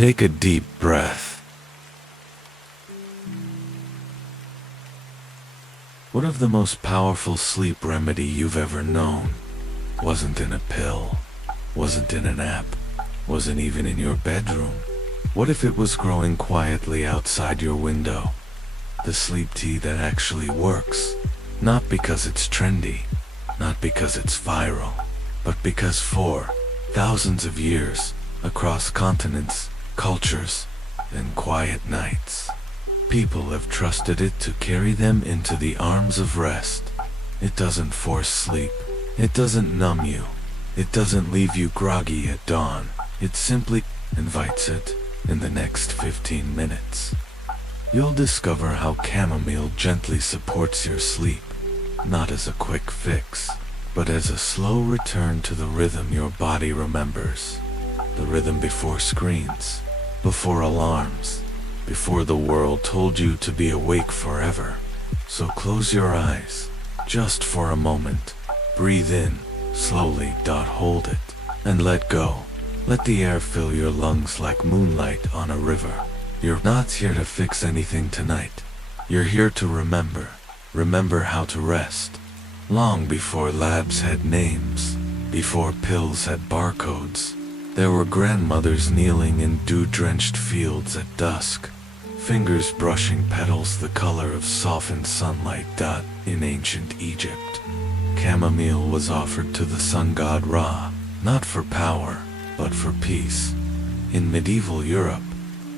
Take a deep breath. What if the most powerful sleep remedy you've ever known wasn't in a pill, wasn't in an app, wasn't even in your bedroom? What if it was growing quietly outside your window? The sleep tea that actually works. Not because it's trendy, not because it's viral, but because for thousands of years, across continents, cultures, and quiet nights, people have trusted it to carry them into the arms of rest. It doesn't force sleep. It doesn't numb you. It doesn't leave you groggy at dawn. It simply invites it in the next 15 minutes. You'll discover how chamomile gently supports your sleep, not as a quick fix, but as a slow return to the rhythm your body remembers. The rhythm before screens, before alarms, before the world told you to be awake forever. So close your eyes, just for a moment. Breathe in, slowly, hold it, and let go. Let the air fill your lungs like moonlight on a river. You're not here to fix anything tonight. You're here to remember. Remember how to rest. Long before labs had names, before pills had barcodes, there were grandmothers kneeling in dew-drenched fields at dusk, fingers brushing petals the color of softened sunlight. In ancient Egypt, chamomile was offered to the sun god Ra, not for power, but for peace. In medieval Europe,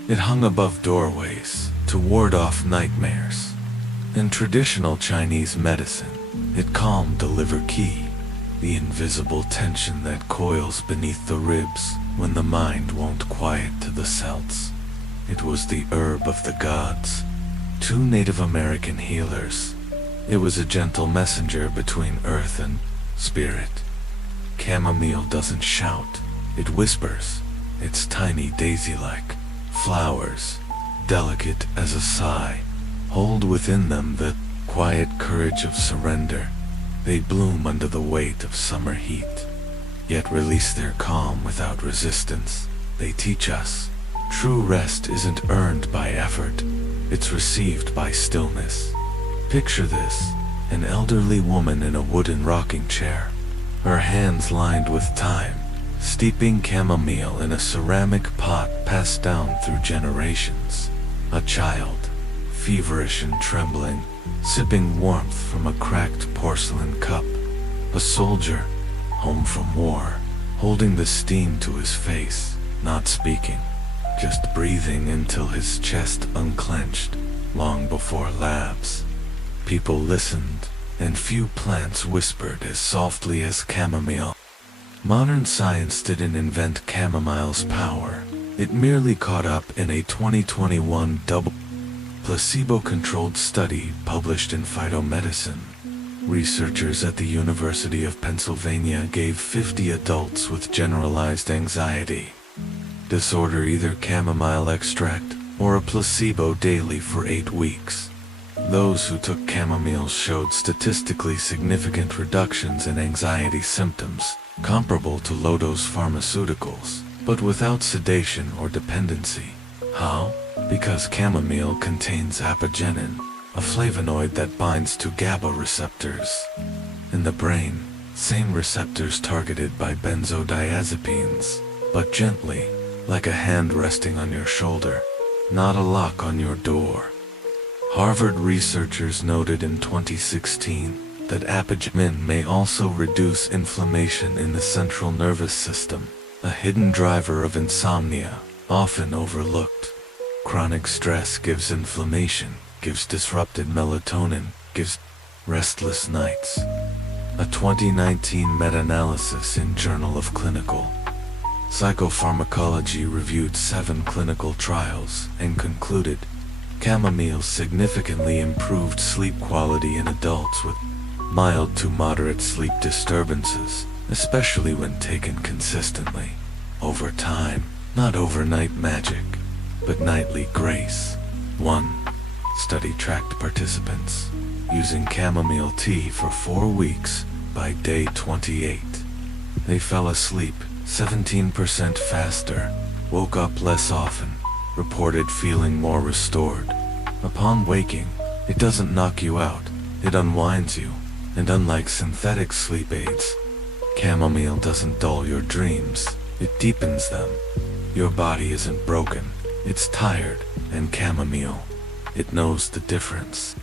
it hung above doorways to ward off nightmares. In traditional Chinese medicine, it calmed the liver qi, the invisible tension that coils beneath the ribs when the mind won't quiet to the Celts. It was the herb of the gods, two Native American healers. It was a gentle messenger between earth and spirit. Chamomile doesn't shout, it whispers. It's tiny daisy-like flowers, delicate as a sigh, hold within them the quiet courage of surrender. They bloom under the weight of summer heat, yet release their calm without resistance. They teach us true rest isn't earned by effort, it's received by stillness. Picture this, an elderly woman in a wooden rocking chair, her hands lined with thyme, steeping chamomile in a ceramic pot passed down through generations. A child, feverish and trembling, sipping warmth from a cracked porcelain cup. A soldier, home from war, holding the steam to his face, not speaking, just breathing until his chest unclenched. Long before labs, people listened, and few plants whispered as softly as chamomile. Modern science didn't invent chamomile's power. It merely caught up in a 2021 double placebo-controlled study published in Phytomedicine. Researchers at the University of Pennsylvania gave 50 adults with generalized anxiety disorder either chamomile extract or a placebo daily for 8 weeks. Those who took chamomile showed statistically significant reductions in anxiety symptoms, comparable to low-dose pharmaceuticals, but without sedation or dependency. How? Because chamomile contains apigenin, a flavonoid that binds to GABA receptors in the brain, same receptors targeted by benzodiazepines, but gently, like a hand resting on your shoulder, not a lock on your door. Harvard researchers noted in 2016 that apigenin may also reduce inflammation in the central nervous system, a hidden driver of insomnia, often overlooked. Chronic stress gives inflammation, gives disrupted melatonin, gives restless nights. A 2019 meta-analysis in Journal of Clinical Psychopharmacology reviewed 7 clinical trials and concluded chamomile significantly improved sleep quality in adults with mild to moderate sleep disturbances, especially when taken consistently. Over time, not overnight magic, but nightly grace. 1. Study tracked participants using chamomile tea for 4 weeks. By day 28, they fell asleep 17% faster, woke up less often, reported feeling more restored. Upon waking, it doesn't knock you out, it unwinds you, and unlike synthetic sleep aids, chamomile doesn't dull your dreams, it deepens them. Your body isn't broken, it's tired, and chamomile, it knows the difference.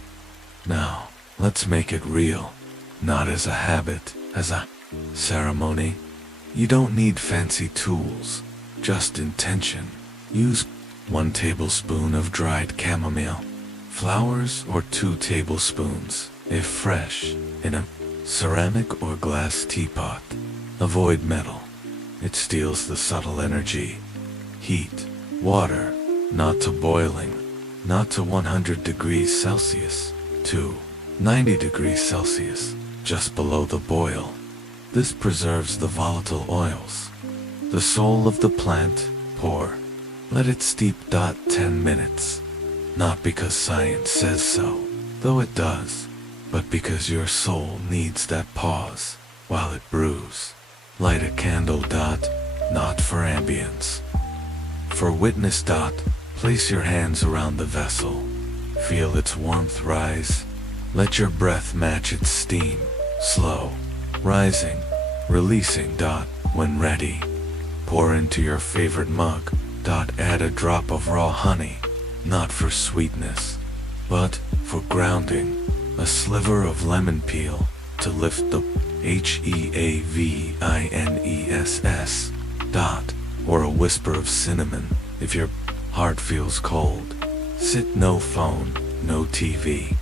Now, let's make it real, not as a habit, as a ceremony. You don't need fancy tools, just intention. Use 1 tablespoon of dried chamomile flowers or 2 tablespoons, if fresh, in a ceramic or glass teapot. Avoid metal. It steals the subtle energy. Heat, water, not to boiling, not to 100 degrees Celsius, to 90 degrees Celsius, just below the boil. This preserves the volatile oils. The soul of the plant, pour. Let it steep. 10 minutes. Not because science says so, though it does, but because your soul needs that pause while it brews. Light a candle. Not for ambience. For witness. Place your hands around the vessel. Feel its warmth rise. Let your breath match its steam. Slow, rising, releasing. When ready, pour into your favorite mug. Add a drop of raw honey, not for sweetness, but for grounding. A sliver of lemon peel to lift the HEAVINESS. Or a whisper of cinnamon if your heart feels cold. Sit. No phone, no TV.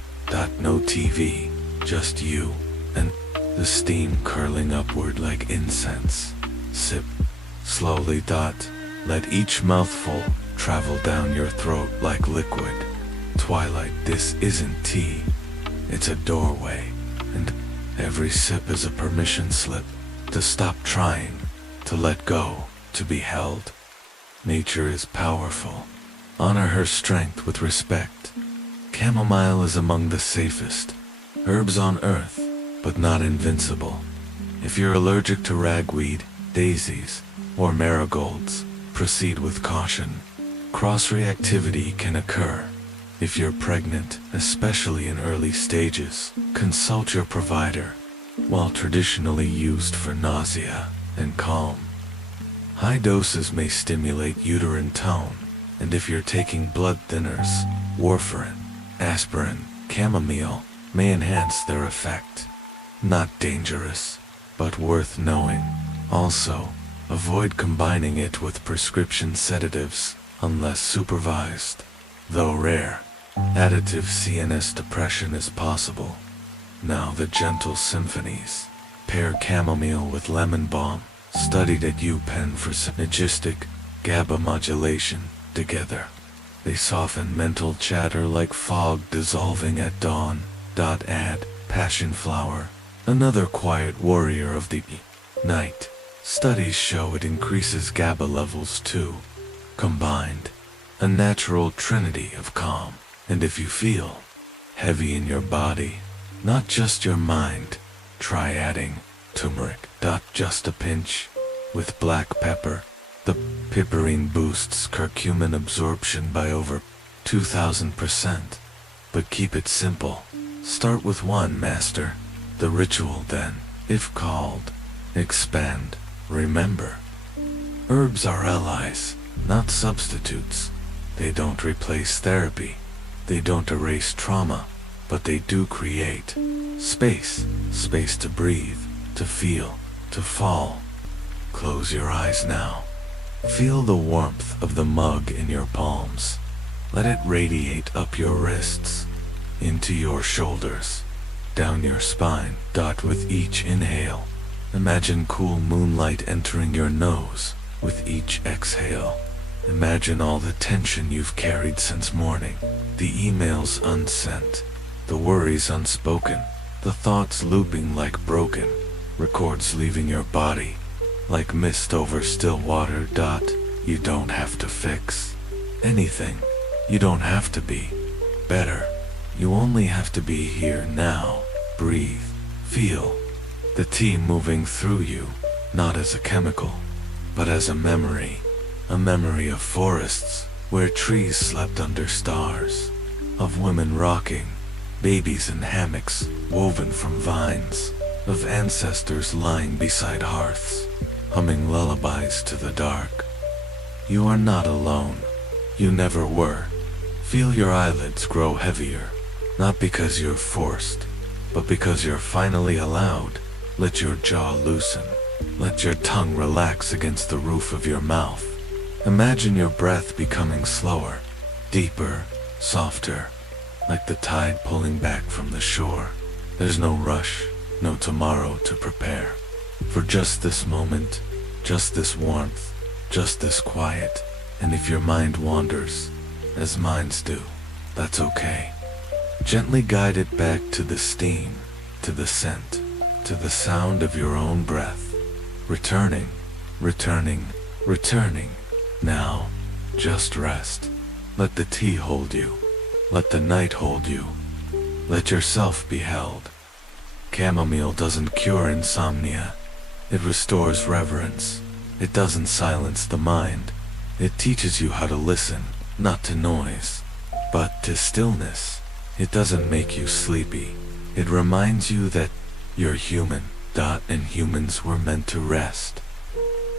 No TV, just you and the steam curling upward like incense. Sip slowly. Let each mouthful travel down your throat like liquid. Twilight. This isn't tea, it's a doorway, and every sip is a permission slip to stop trying, to let go, to be held. Nature is powerful. Honor her strength with respect. Chamomile is among the safest herbs on earth, but not invincible. If you're allergic to ragweed, daisies, or marigolds, proceed with caution. Cross-reactivity can occur. If you're pregnant, especially in early stages, consult your provider. While traditionally used for nausea and calm, high doses may stimulate uterine tone, and if you're taking blood thinners, warfarin, aspirin, chamomile may enhance their effect. Not dangerous, but worth knowing. Also, avoid combining it with prescription sedatives unless supervised. Though rare, additive CNS depression is possible. Now the gentle symphonies. Pair chamomile with lemon balm, studied at UPenn for synergistic GABA modulation. Together, they soften mental chatter like fog dissolving at dawn. Add passionflower, another quiet warrior of the night. Studies show it increases GABA levels too. Combined, a natural trinity of calm. And if you feel heavy in your body, not just your mind, try adding turmeric. Just a pinch with black pepper. The piperine boosts curcumin absorption by over 2,000%. But keep it simple. Start with one master. The ritual then, if called, expand. Remember, herbs are allies, not substitutes. They don't replace therapy. They don't erase trauma, but they do create space. Space to breathe, to feel, to fall. Close your eyes now. Feel the warmth of the mug in your palms. Let it radiate up your wrists, into your shoulders, down your spine. With each inhale, imagine cool moonlight entering your nose. With each exhale, imagine all the tension you've carried since morning. The emails unsent, the worries unspoken, the thoughts looping like broken records leaving your body like mist over still water. You don't have to fix anything. You don't have to be better. You only have to be here now. Breathe, feel the tea moving through you, not as a chemical, but as a memory. A memory of forests where trees slept under stars, of women rocking, babies in hammocks woven from vines, of ancestors lying beside hearths, humming lullabies to the dark. You are not alone. You never were. Feel your eyelids grow heavier, not because you're forced, but because you're finally allowed. Let your jaw loosen. Let your tongue relax against the roof of your mouth. Imagine your breath becoming slower, deeper, softer, like the tide pulling back from the shore. There's no rush, no tomorrow to prepare. For just this moment, just this warmth, just this quiet. And if your mind wanders, as minds do, that's okay. Gently guide it back to the steam, to the scent, to the sound of your own breath. Returning, returning, returning. Now, just rest. Let the tea hold you. Let the night hold you. Let yourself be held. Chamomile doesn't cure insomnia. It restores reverence. It doesn't silence the mind. It teaches you how to listen, not to noise, but to stillness. It doesn't make you sleepy. It reminds you that you're human, and humans were meant to rest.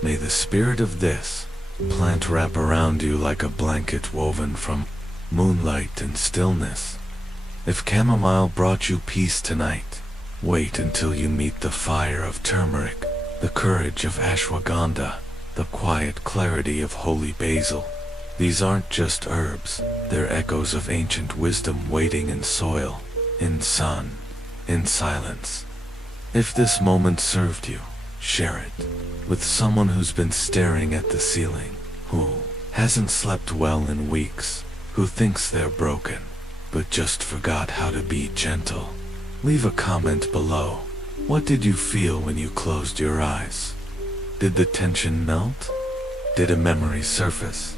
May the spirit of this plant wrap around you like a blanket woven from moonlight and stillness. If chamomile brought you peace tonight, wait until you meet the fire of turmeric, the courage of ashwagandha, the quiet clarity of holy basil. These aren't just herbs, they're echoes of ancient wisdom waiting in soil, in sun, in silence. If this moment served you, share it with someone who's been staring at the ceiling, who hasn't slept well in weeks, who thinks they're broken, but just forgot how to be gentle. Leave a comment below. What did you feel when you closed your eyes? Did the tension melt? Did a memory surface?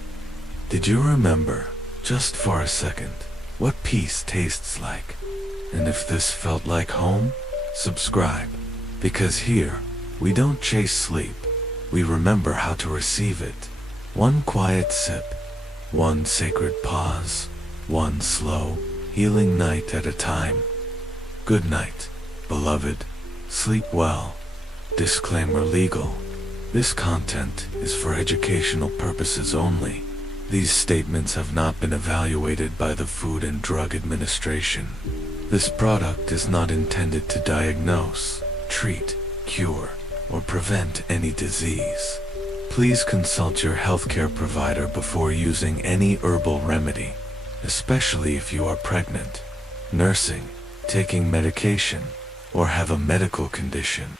Did you remember, just for a second, what peace tastes like? And if this felt like home, subscribe, because here, we don't chase sleep, we remember how to receive it. One quiet sip, one sacred pause, one slow, healing night at a time. Good night, beloved. Sleep well. Disclaimer legal. This content is for educational purposes only. These statements have not been evaluated by the Food and Drug Administration. This product is not intended to diagnose, treat, cure, or prevent any disease. Please consult your healthcare provider before using any herbal remedy, especially if you are pregnant, nursing, taking medication, or have a medical condition.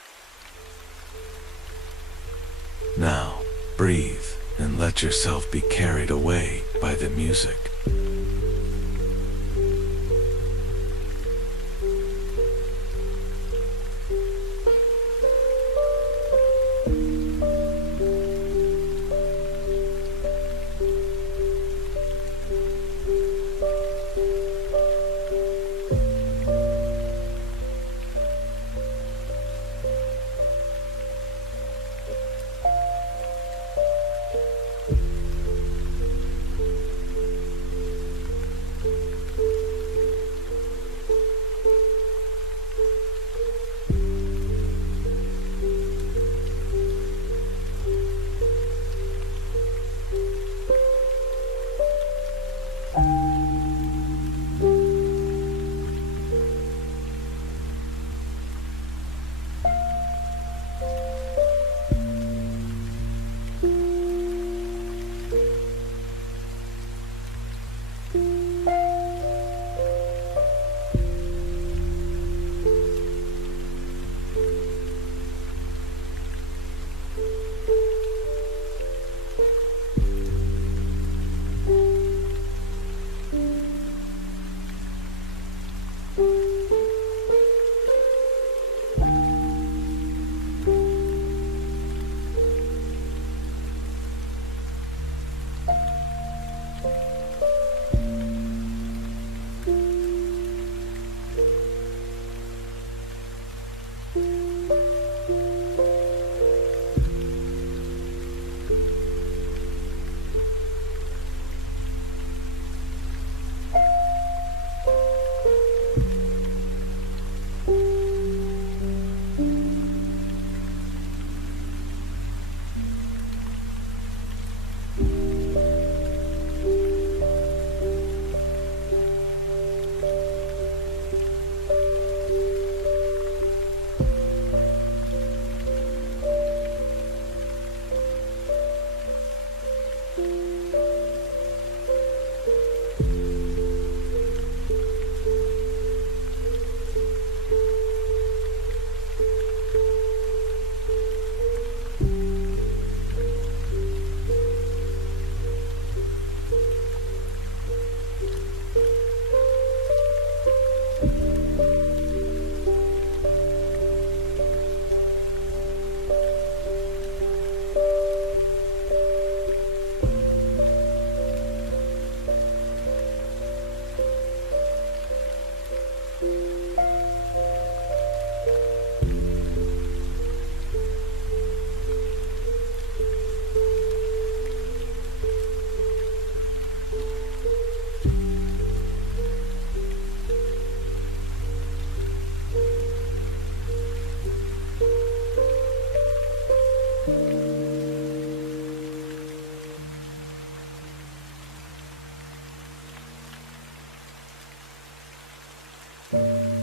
Now, breathe and let yourself be carried away by the music. Mm-hmm.